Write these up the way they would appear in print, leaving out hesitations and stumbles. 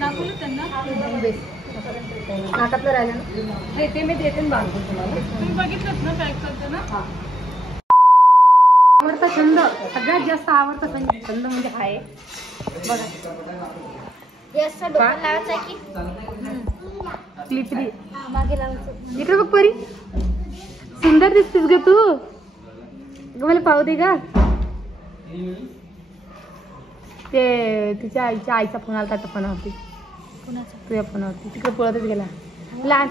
दाखवलं त्यांना नाकातलं राहिलं ना ते मी देते बांधून तुम्हाला. तुम्ही बघितलंच ना पॅक करताना. आवडता छंद सगळ्यात जास्त आवडता छंद म्हणजे आहे बघा क्लिपरी मागे लावायचं. इकडे बघ परी सुंदर दिसतेस ग तू. मला पाहू दे का ते तिच्या आईचा फोन आला त्या फोनावरती. तुझ्या फोनावरती तिकडे पळतच गेला. लहान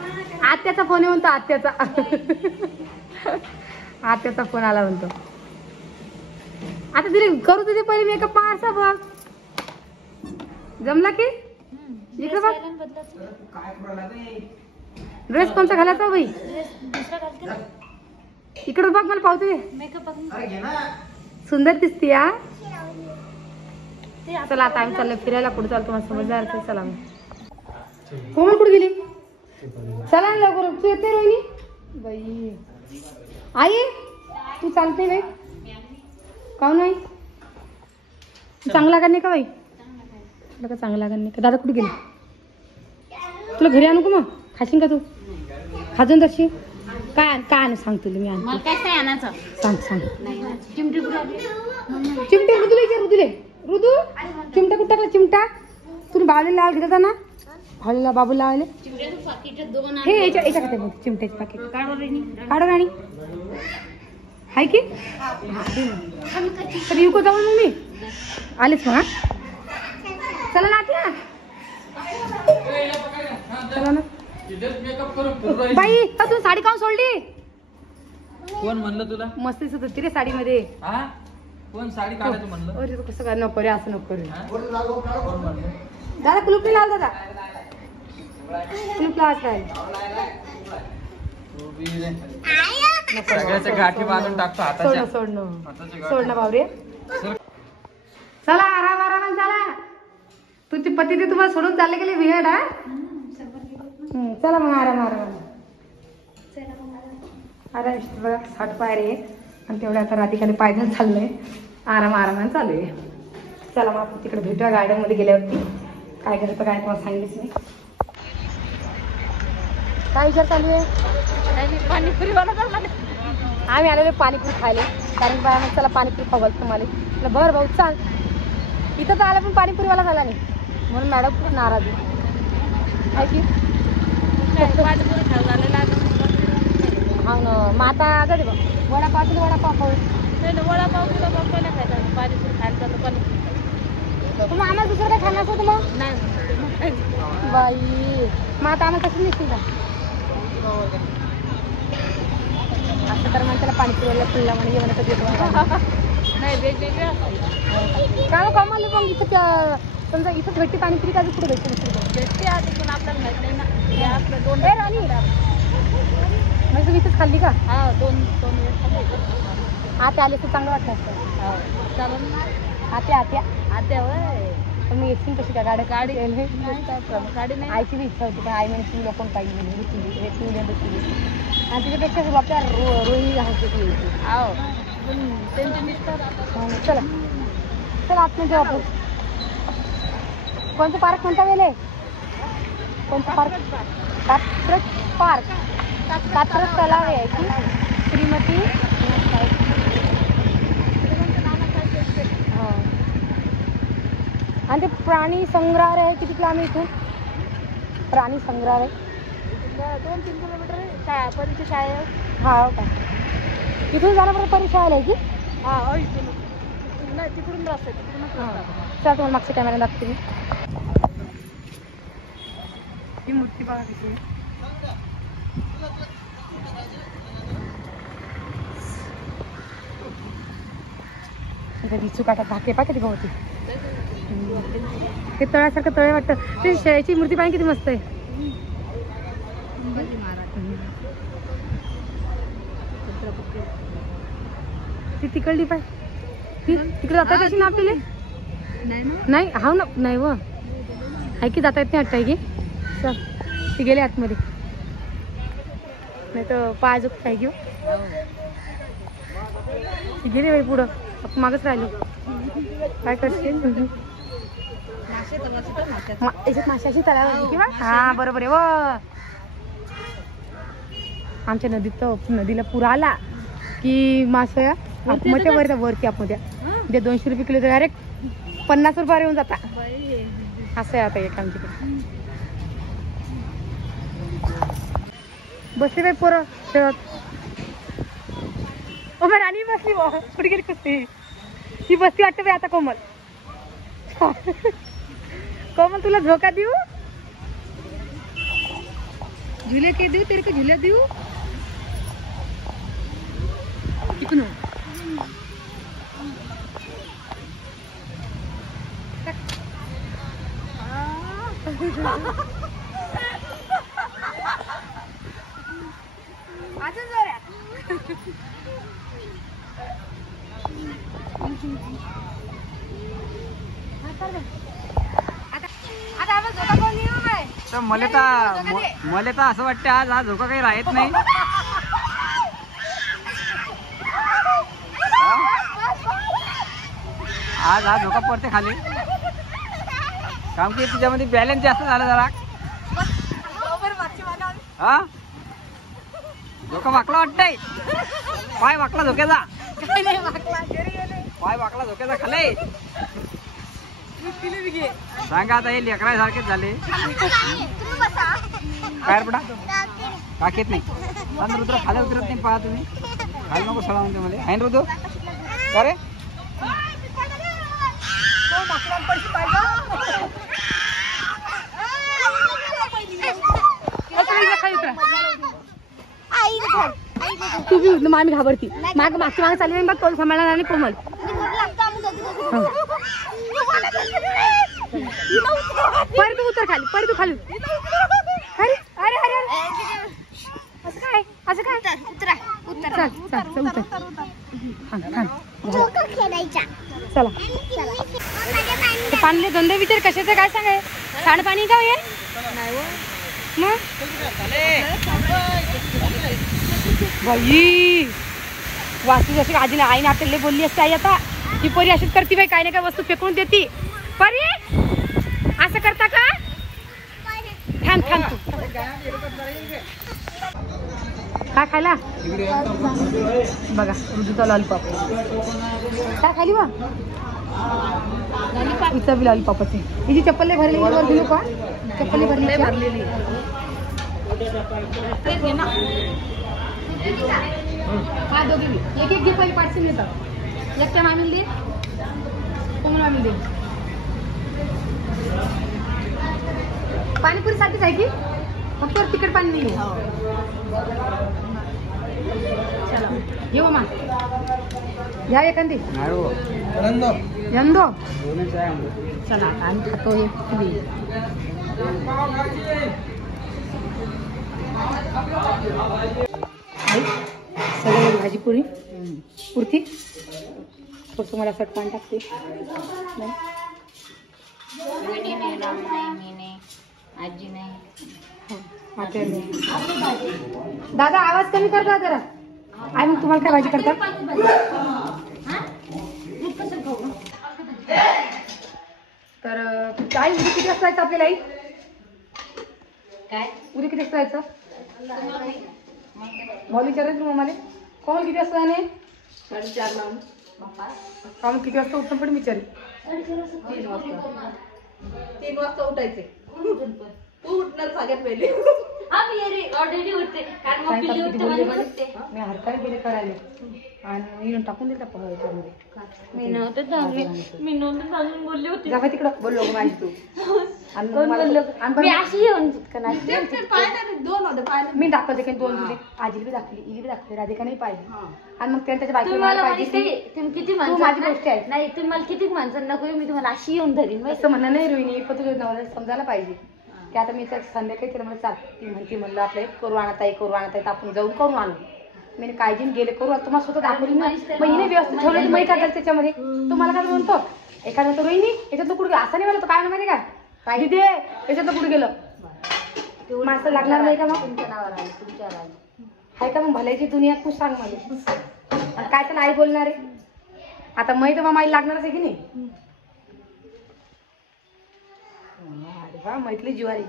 आत्याचा फोन म्हणतो आत्याचा फोन आला म्हणतो. आता तिथे करू तुझे पहिले मेकअप पाहायचा बघ जमला की इकडे बघ. ड्रेस कोणता घालायचा बाई इकडे बघ मला पाहू दे. सुंदर दिसते या. चला आता आम्ही चाललो फिरायला. कुठे चालतो मला समज जायचं. चला मग कोमल कुठे गेली. चला लवकर तू येते रोहिणी बाई. आई तू चालते बाई काहून नाही चांगला लागत नाही का बाई. तुला का चांगला लागत नाही का. दादा कुठे गेले. तुला घरी आणू का मग खाशील का तू. खाजून तशी काय काय सांग तुला मी आणते. सांग चिमटे रुदुले रुदू चिमटा कुठं टाकला. चिमटा तुम्ही बावलेला लावा घेता ना हॉलीला बाबू लावले हे याच्या चिमट्याचे पाकिट काढा राणी हाय की तर येऊ का जाऊन मग मी आलेच मग. चला ना आत्या चला ना बाई. तू साडी काऊन सोडली. कोण म्हणलं तुला. मस्त दिसत होती रे साडीमध्ये. कोण साडी काढायचं म्हणलं. अरे कसं काय नको रे असं नको रे. दादा कुलूप नाही लाव दादा कुलूप लावायचं राहील. सगळ्याच्या गाठी बांधून टाकतो हाताच्या. सोडणं बाबरे. चला आराम चला. तुमचे पती ते तुम्हाला सोडून चालले गेले विहेड. चला मग आराम बघा 60 पायरे आणि तेवढ्या आता रात्रीखाली पायदल चाललंय. आरामाने चालू आहे. चला मग आपण तिकडे भेटूया गार्डन मध्ये गेल्यावरती. काय करायचं काय तुम्हाला सांगितलंच नाही. काय विचार चालू आहे. पाणीपुरीवाला आम्ही आलेलो पाणीपुरी खायला. कारण बाया चला पाणीपुरी खाऊ तुम्हाला. बरं भाऊ चाल. इथं तर आलं पण पाणीपुरीवाला खायला नाही म्हणून मॅडम खूप नाराज आहे की. पाणीपुरी खायला हा ना मग आता आता दे बघ वडापाव वडापाव खाऊ. वडापाव बिडापाव पहिला खायचा. पाणीपुरी खायला चालतो पाणीपुरी. मग आम्हाला दुसरं काय खाणार होतं मग नाही बाई. मग आता आम्हाला कसं निघतील का असं तर मग त्याला पाणीपुरीला फुलला म्हणे येऊन कधी येतो नाही वेगवेगळे काय कमाले मग इथं समजा इथं भेटते पाणीपुरी का कुठे भेटते भेटते आधी पण आपल्याला माहित नाही ना. आपलं 2 राणी मग तुम्ही इथंच खाल्ली का. हा 2 वेळेस आते आले तर चांगलं वाटलं असतं. चालून आत्या वय पण मी येतील कशी का गाडी गाडी नाही आईची बी इच्छा होती पण आई म्हणे तुम्ही लोक पाहिजे आणि त्याच्यापेक्षा आपल्या रोहिणी होती ती यायची. त्यांचे मिस्टर चला आतमध्ये जाऊ आपण. कोणतं पार्क म्हणता गेले. कोणतं पार्क. कात्रज तलाव आहे की श्रीमती. आणि ते प्राणी संग्रहालय आहे किती लांब इथून. प्राणी संग्रहालय 2-3 किलोमीटर आहे. परीक्षा शाळा हा हो का. इथून जाणं बरं परीक्षाला आहे की. हा इथून नाही तिकडून रस्ता आहे. तिकडून चला तुम्हाला मागच्या कॅमेरा दाखवते मी. ही मूर्ती बघा किती. चुकाटा धाके पा किती होती. ते तळ्यासारखं तळे वाटतं. ते शेळीची मूर्ती पाहिजे किती मस्त आहे. ती तिकडली पाय तिकडे जाता कशी ना आपल्याला नाही हा ना नाही व आहे की जाता येत नाही वाटतं की. चल ती गेले आतमध्ये नाही तर पाय जुक काय घेऊ. गेले बाई पुढं. आपण मागच राहिलो. काय करते याच्यात माशाची तळावर किंवा हा बरोबर आहे व. आमच्या नदीला पूर आला की मासा आतमध्ये वरती आतमध्ये ते 200 रुपये किलो डायरेक्ट 50 रुपये येऊन जाता. असं आहे आता एक आमच्याकडे. बसली बाई पोरं खेळत. राणी बसली कुठे गेली कुस्ती ही बसती वाटते बाई आता. कोमल कोमल तुला झोका देऊ झुले के देऊ तेरे को झुला देऊ कितनो अजून जोरात. आता आम्हाला झोका कोण देऊ बाई? तर मला तर असं वाटतं आज हा झोका काही राहत नाही. आज हा झोका पडते खाली काम की तिच्यामध्ये बॅलन्स जास्त झाला जरा. हा झोका वाकला वाटतंय. पाय वाकला झोक्याचा. पाय वाकला झोक्याचा खाली. सांगा आता हे लेकरासारखेच झाले. काय पडा टाकीत नाही पण रुद्र खाली उतरत नाही. पहा तुम्ही खाली नको सळा म्हणते मला. आहे रुद्र का रे? तू मामी घाबरती मागची चालली नाही बघ. तोल सांभाळणार आणि कोमल पर तू उतर खाली. पर तू खाली. अरे अरे अरे असं काय असं काय. चल चल उतर. चला पाणीले धंदे विचार कशाचं काय सांगाय. सांडपाणी का हे मग बाई वास्तू जशी आजीला आईने आपल्याला बोलली असते. आई आता ही परी अशीच करते बाई. काही ना काही वस्तू फेकून देते. परी असं करता का? थांब थांब तू काय खायला बघा. रुजूचा लॉलीपॉप काय खाली बा. इथं बी लॉलीपॉपच आहे. हिची चप्पल भरलेली वर घेऊ का? चप्पल भरलेली हा दोघी एक एक घे. पहिले पार्सल येतात. एक त्या मामीला दे कोमल मामीला दे. पाणीपुरी साठीच आहे की फक्त तिखट पाणी नाही. चला येऊ मा या एखादी यंदो. चला आम्ही खातो हे. सगळं भाजी पुरी पुरती फक्त मला असं पाणी टाकते. आजी नाही. दादा आवाज कमी करता जरा. आई मग तुम्हाला काय भाजी करता? तर आई उद्या किती वाजता जायचं आपल्याला? आई काय उद्या किती वाजता जायचं? मला विचारायचं तुम्ही मला कोमल किती वाजता जाणे? 4:30 लावून काम किती वाजता उठून पण विचारेल. 3 वाजता उठायचे. तू उठणार सगळ्यात पहिले. ऑलरेडी उठते कारण मग पिल्ली उठते म्हणजे उठते. मी हरकाय गेले करायला आणि येऊन टाकून दिला याच्यामध्ये. मी नव्हते सांगून बोलली होती. जागा तिकडं बोललो माझी तू मी अशी येऊन मी दाखवते काही 2 दिले. आजीला बी दाखवली इली बी दाखवली राधिका नाही पाहिजे. आणि मग त्याच्या तुम्ही किती माझी गोष्टी आहेत नाही. तुम्ही मला किती माणसांना नको मी तुम्हाला अशी येऊन धरीन. असं म्हणणं नाही रोहिणी पण तुझ्या नवऱ्याला समजायला पाहिजे. ते आता मी संध्याकाळी तिला मला चाल ती म्हणते म्हणलं आपलं करू आणत आहे आपण जाऊन करून आणू. मी काळजीने गेले करू तुम्हाला स्वतः दाखवली ना. मग हिने व्यवस्थित ठेवलं माहिती का त्याच्यामध्ये. तुम्हाला काय म्हणतो एखादा तर रोहिणी याच्यातलं कुठे असं नाही मला तो काय माहिती का दिदे याच्यातलं कुठे गेलं माणसं लागणार नाही का? मग तुमच्या नावावर आलं तुमच्यावर आलं आहे का? मग भल्याची दुनिया तू सांग मला. आणि काय तर आई बोलणार आहे आता मै तर मामाई लागणारच आहे की नाही. अरे वा, मैथली ज्वारी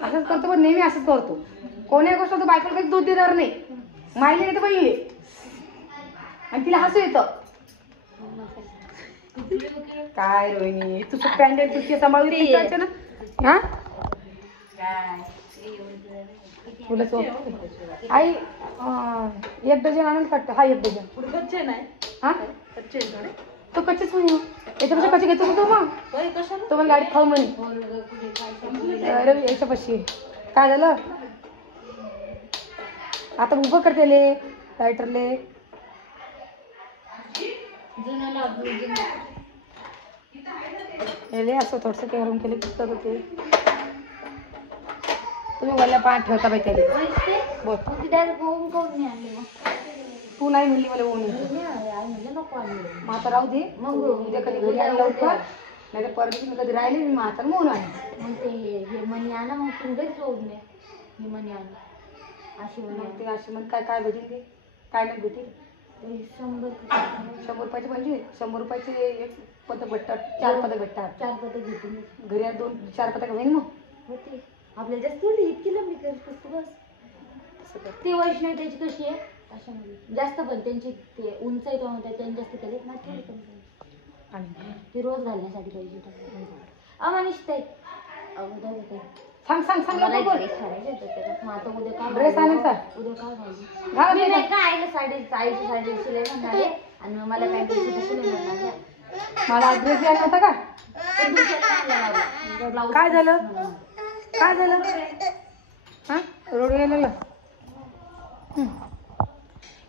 असंच करतो, पण नेहमी असंच करतो. कोणत्या गोष्ट तो बायकोला काही दूध देणार नाही. मायला येतं बाई आणि तिला हसू येतं. काय रोहिणी तुझं पॅन्डल तुझी सांभाळून ना. हा तुला आई 1 डझन आणून काढतो. हा 1 डझन कच्चे नाही. हा कच्चे थोडे. तो कच्चेच म्हणे. याच्यापेक्षा कच्चे घेतो तो मग. कशाला? तो मग गाडीत खाऊ म्हणे. अरे याच्यापाशी काय झालं आता उभं करतेले लायटरले. असं थोडस ते घरून केले पुस्तक होते. तुम्ही मला पाठ ठेवता बाई त्याला. बोल तू नाही म्हणली मला ऊन मग आता राहू दे. मग उद्या कधी घरी आलं लवकर नाही तर परत तुम्ही कधी राहिले मी आता म्हणून आहे. मग ते हे मनी आणा मग तुम्ही सोडून द्या. हे मनी आणा अशी मग ते अशी मग काय काय भेटेल ते काय नाही भेटेल. 100 रुपयाचे म्हणजे 100 रुपयाचे 1 पदक भेटतात. 4 पदक भेटतात. 4 पदक घेते मी. घरी 2-4 पदक होईल मग होते आपल्याला जास्त थोडी इतकी लांबी करत बस. ती वैष्णवी त्याची कशी आहे अशामध्ये जास्त पण त्यांची ते उंच आहे म्हणतात त्यांनी जास्त केले ना थोडी कमी. ते रोज घालण्यासाठी पाहिजे अमानिष्ट आहे. सांग सांग सांग लवकर बोल. मग आता उद्या काय ड्रेस आणायचा उद्या काय घालू. मी नाही का आईला साडी शिलाई म्हणणार आहे आणि मला पॅन्ट शिलाई म्हणणार आहे. मला ड्रेस द्यायला होता का. काय झालं काय झालं हा रोड यायला लागला.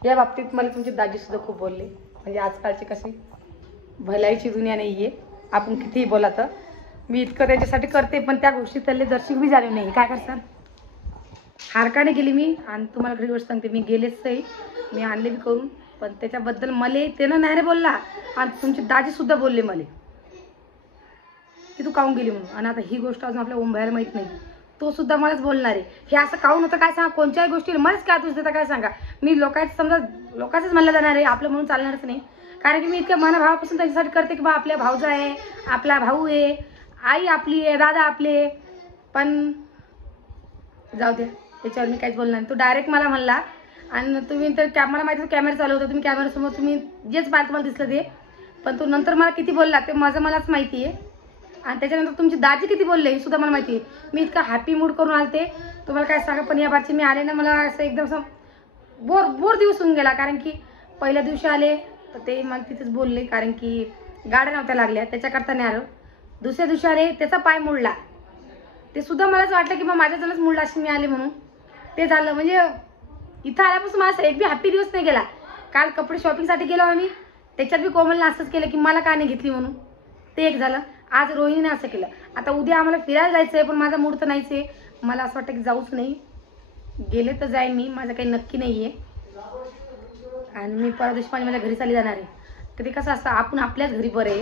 या बाबतीत मला तुमची दाजी सुद्धा खूप बोलले. म्हणजे आजकालची कशी भलाईची दुनिया नाहीये. आपण कितीही बोला तर मी इतकं त्याच्यासाठी करते पण त्या गोष्टी त्याला दर्शिक बी झाली नाही. काय करतात हारकाने गेली मी. आणि तुम्हाला घरी गोष्ट सांगते मी गेलेच नाही. मी आणले बी करून पण त्याच्याबद्दल मला त्यानं नाही रे बोलला. आणि तुमची दाजी सुद्धा बोलले मला की तू काहून गेली म्हणून. आणि आता ही गोष्ट अजून आपल्या ओंबायला माहित नाही. तो सुद्धा मलाच बोलणार आहे. हे असं काहून होतं काय सांगा. कोणत्याही गोष्टीला मलाच काय तुझं देता काय सांगा. मी लोकांचं समजा लोकांचंच म्हणलं जाणार आहे आपलं म्हणून चालणारच नाही. कारण की मी इतक्या मनाभावापासून त्यांच्यासाठी करते की बा आपल्या भाऊजा आहे आपला भाऊ आहे आई आपली आहे दादा आपले. पण जाऊ द्या त्याच्यावर मी काहीच बोलणार नाही. तो डायरेक्ट मला म्हणला आणि तुम्ही तर मला माहिती कॅमेरा चालू होता. तुम्ही कॅमेऱ्यासमोर तुम्ही जेच पाहिलं तुम्हाला दिसलं ते. पण तो नंतर मला किती बोलला ते मलाच माहिती आहे. आणि त्याच्यानंतर तुमची दाजी किती बोलले हे सुद्धा मला माहिती आहे. मी इतका हॅपी मूड करून आलते तुम्हाला काय सांगा. पण या बारची मी आले ना मला असं एकदम असं बोर दिवस होऊन गेला. कारण की पहिल्या दिवशी आले तर ते मला तिथेच बोलले कारण की गाड्या नव्हत्या लागल्या त्याच्याकरता नाही आलो. दुसऱ्या दिवशी आले त्याचा पाय मोडला. ते सुद्धा मलाच वाटलं की मग माझ्याजवळच मोडला अशी मी आले म्हणून ते झालं. म्हणजे इथं आल्यापासून माझा एक बी हॅपी दिवस नाही गेला. काल कपडे शॉपिंगसाठी गेलो आम्ही त्याच्यात बी कोमलने असंच केलं की मला का नाही घेतली म्हणून ते एक झालं. आज रोहिणीने असं केलं. आता उद्या आम्हाला फिरायला जायचं आहे पण माझा मूड तर नाहीच आहे. मला असं वाटतं की जाऊच नाही. गेले तर जाईन मी माझं काही नक्की नाही आहे. आणि मी परवा दिवशी माझ्या घरी चाली जाणार आहे. तर ते कसं असतं आपण आपल्याच घरी बरं आहे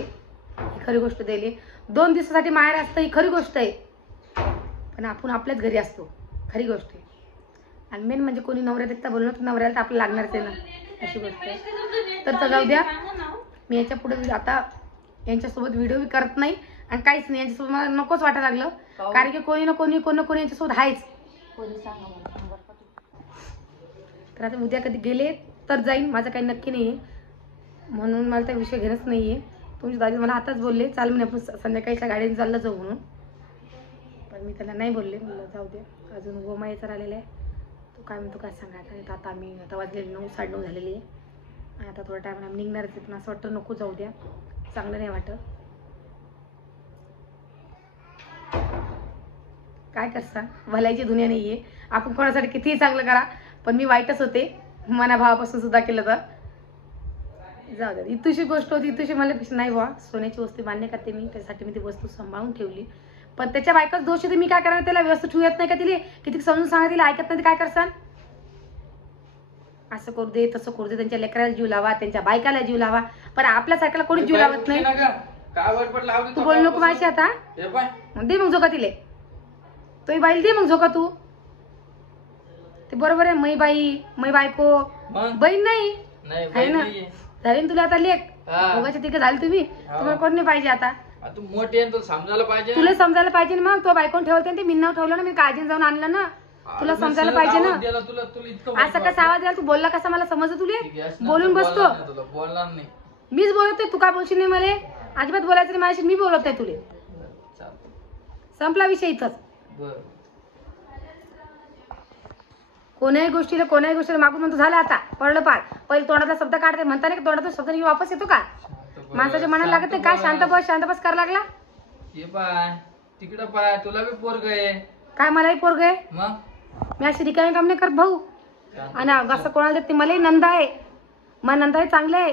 ही खरी गोष्ट दिली. 2 दिवसासाठी माहेर असतं ही खरी गोष्ट आहे. पण आपण आपल्याच घरी असतो खरी गोष्ट आहे. आणि मेन म्हणजे कोणी नवऱ्या देखता बोलणं तर नवऱ्याला तर आपलं लागणारच आहे ना अशी गोष्ट आहे. तर जाऊ द्या मी याच्या पुढे आता यांच्यासोबत व्हिडिओ बी करत नाही आणि काहीच नाही. यांच्यासोबत मला नकोच वाटायला लागलं कारण की कोणी ना कोणी यांच्यासोबत आहेच. तर आता उद्या कधी गेले तर जाईन माझं काही नक्की नाही आहे. म्हणून मला त्या विषय घेणंच नाही आहे. तुमची दादी मला आताच बोलले चाल म्हणे आपण संध्याकाळच्या गाडीने चाललं जाऊ म्हणून. पण मी त्याला नाही बोलले. मला जाऊ दे अजून गोमा यायचा राहिलेला आहे. तो काय म्हणतो काय सांगा. आता आम्ही आता वाजलेली 9-9:30 झालेली आहे. आणि आता थोडा टाइम आम्ही निघणारच आहे. पण असं वाटतं नको जाऊ द्या चांगलं नाही वाटत. काय करता भलाईची दुनिया नाही आहे. आपण कोणासाठी कितीही चांगलं करा पण मी वाईटच होते मनाभावापासून सुद्धा केलं तर जाऊ द्या. इतुशी गोष्ट होती इतुशी मला नाही बा सोन्याची वस्तू मान्य करते मी त्यासाठी मी ती वस्तू सांभाळून ठेवली. पण त्याच्या बायकाच दोष होते. मी काय करणार त्याला व्यवस्थित ठेवू येत नाही का तिला किती समजून सांगा तिला ऐकत नाही. काय करसान असं करू दे तसं करू दे. त्यांच्या लेकराला जीव लावा त्यांच्या बायकाला जीव लावा पण आपल्यासारख्याला कोणी जीव लावत नाही. तू बोल नको माझी आता दे मग झोका तिले तो बाईल दे मग झोका तू ते बरोबर आहे. मै बाई मै बायको बहीण नाही नाही आहे ना बहिणी. झाली ना तुला आता लेख हा. दोघांचे तिघे झाले तुम्ही तुम्हाला कोण नाही पाहिजे आता आ, तू मोठी आहे तुला समजायला पाहिजे ना. तुला समजायला पाहिजे ना मग तो बायकोन ठेवते ना ते मिन्नाव ठेवलं ना मी काळजीने जाऊन आणलं ना तुला मी समजायला सहज पाहिजे ना आवाज दिला तुला तुला इतकं असं वाटलं. कसा आवाज द्याल तू बोलला कसा मला समजलं तुले ठीक आहे, असं बोलून नंतर बसतो बोलणार नाही तुला बोलणार नाही. मीच बोलते तू काय बोलशील नाही मला अजिबात बोलायचं नाही माझ्याशी मी बोलत आहे तुले चालतं. संपला विषय इथंच बरं कोणाही गोष्टीला मागून म्हणतो झालं आता पडलं पाड पहिले तोंडातला शब्द काढते म्हणता नाही तोंडातला शब्द नाही वापस येतो का माणसाच्या मनाला लागत नाही काय शांत बस करायला लागला ये पाय तिकडं पाय तुला बी पोरग आहे काय मलाही पोरग आहे मग मी अशी रिकामी काम नाही करत भाऊ आणि असं कोणाला देत मलाही नंद आहे मला नंद आहे चांगलं आहे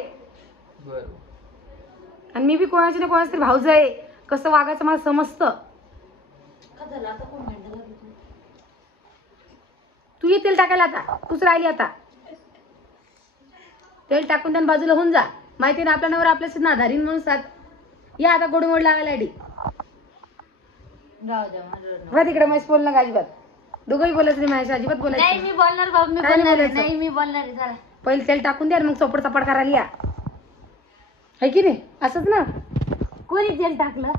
बर आणि मी बी कोणाची ना कोणाच तरी भाऊज आहे कसं वागायचं मला समजतं का झालं आता कोण भांडण लागलं? तू ये तेल टाकायला आता तूच राहिली आता तेल टाकून त्यानं बाजूला होऊन जा माहिती ना आपल्या नवर आपल्याशी ना धारीन म्हणून साथ या आता गोड मोड लावायला आडी जाऊ द्या माझं. बघा तिकडे महेश बोल ना अजिबात दोघंही बोलायचं नाही माझ्या अजिबात नाही बोलायचं मी बोलणार बाबा मी काय नाही बोलणार बोलायचं? नाही मी बोलणार आहे, चला. पहिले तेल टाकून द्या आणि मग चोपड चपाट करायला या है की नाही असंच ना कोणी तेल टाकलं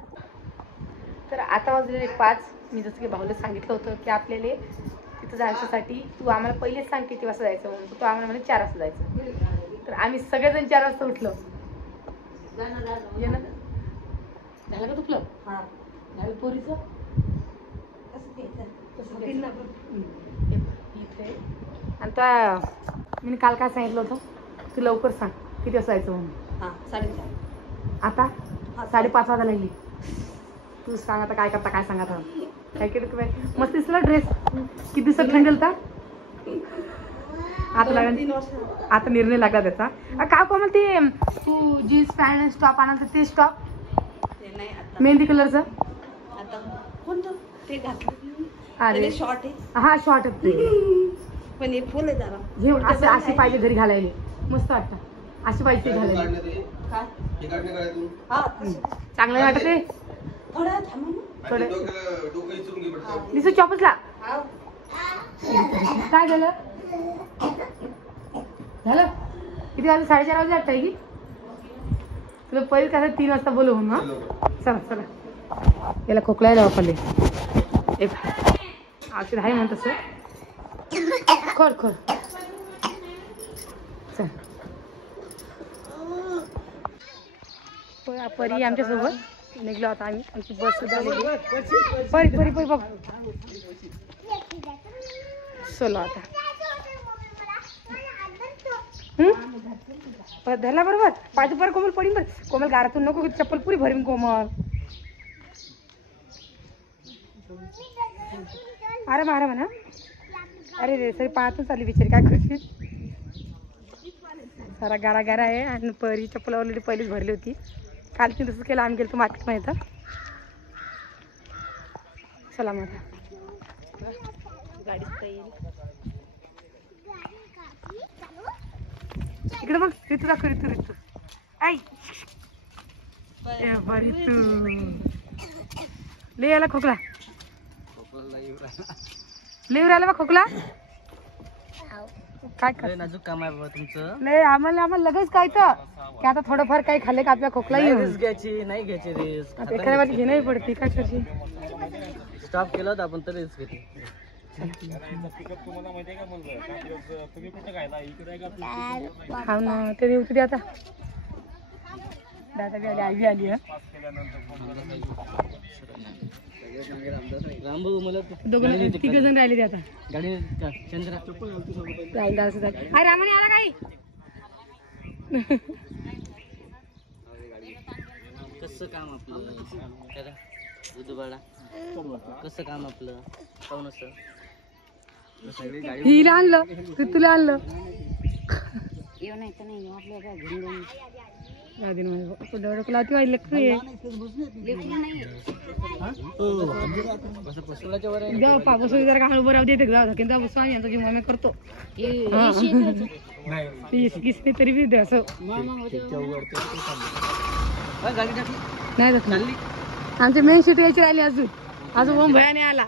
तर आता वाजलेले 5 मी जसं की भाऊला सांगितलं होतं की आपल्याला तिथं जायच्यासाठी तू आम्हाला पहिलेच सांग किती वाजता जायचं म्हणून तो आम्हाला म्हणे 4 वाजता जायचं तर आम्ही सगळेजण 4 वाजता उठलो ये ना झालं का तुपलं हा झालं पोरीचं कसं घ्यायचं? तसं घ्यायचं. इथे आणि त्या मी काल काय सांगितलं होतं तू लवकर सांग किती वाजता जायचं म्हणून हा 4:30 आता 5:30 वाजायला लागली तू सांग आता काय करता काय सांगा काय केलं की बाई मस्त दिसला ड्रेस किती दिवसात थंड होता आता लागेल आता निर्णय लागला त्याचा काय कोमल ते तू जीन्स पॅन्ट स्टॉप आणायचं ते स्टॉप ते नाही आता मेहंदी कलरचं आता कोणतं ते घातलं अरे शॉर्ट आहे हा शॉर्ट पण हे फुल आहे जरा हे असं अशी पाहिजे घरी घालायला मस्त वाटतं अशी पाहिजे घालायला काय हा चांगलं नाही वाटत ते थोडं थांबा ना. थोडं दिसू चॉपसला हा. काय झालं झालं किती वाजले 4:30 वाजले वाटतंय की तुला पहिले कसं 3 वाजता बोलू म्हणून चला चला याला खोकलायला वापरले एक औषध आहे म्हणत तसं खोल खोल चल परी आमच्यासोबत निघलो आता आम्ही आमची बस सुद्धा आलेली परी परी परी बघ सोलो आता धरला बरोबर पाहिजे बरं कोमल पडीन बरं कोमल गारातून नको चप्पल पुरी भरीन कोमल आराम आराम ना अरे रे सरी पाहतून चालली बिचारी काय करशील सारा गारा गारा आहे आणि परी चप्पल ऑलरेडी पहिलीच भरली होती काल ती तसंच केलं आम्ही गेलो तो मार्केट माहिती चला मग गाडीत येईल इकडे बघ ऋतू दाखव ऋतू आई ऋतू लय आला खोकला लय आला बा खोकला काय कर नाजूक काम आहे बाबा तुमचं नाही आम्हाला लगेच काय तर की आता थोडंफार काही खाल्ले का आपल्या खोकला येईल रिस्क घ्यायची नाही घ्यायची रिस्क आता एखाद्या वेळी घेणंही पडते काय करते स्टॉप केलं होतं आपण तरी रिस्क घेते हा ना ते देऊ आता दादा बी आली आई बी आली रामभाऊ मला दोघं तिघ जण राहिले ते आता गाडी चंद्रा राहिला असं झालं अरे रामाने आला काही कसं काम आपलं उदुबाडा कसं काम आपलं पाहून असं हिला आणलं तुला आणलं येऊ नाही तर नाही आपल्या काय घेऊन पापासोबत जरा का उभं राहू देते जाऊ की बसू आम्ही यांचा जीव आम्ही करतो तरी बी दे असं नाही जात आमची मेन सीट यायची राहिली अजून ओम भयाने आला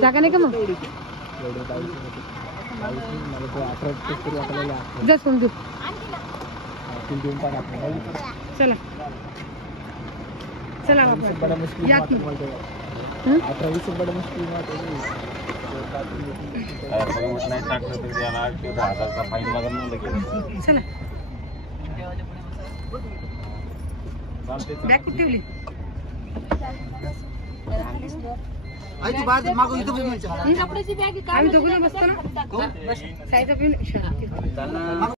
जागा नाही का मग जा समजू चला चला बाबा यात हं? चला बॅग कुठे ठेवली आम्ही दोघं बसतो ना साईचा पिऊन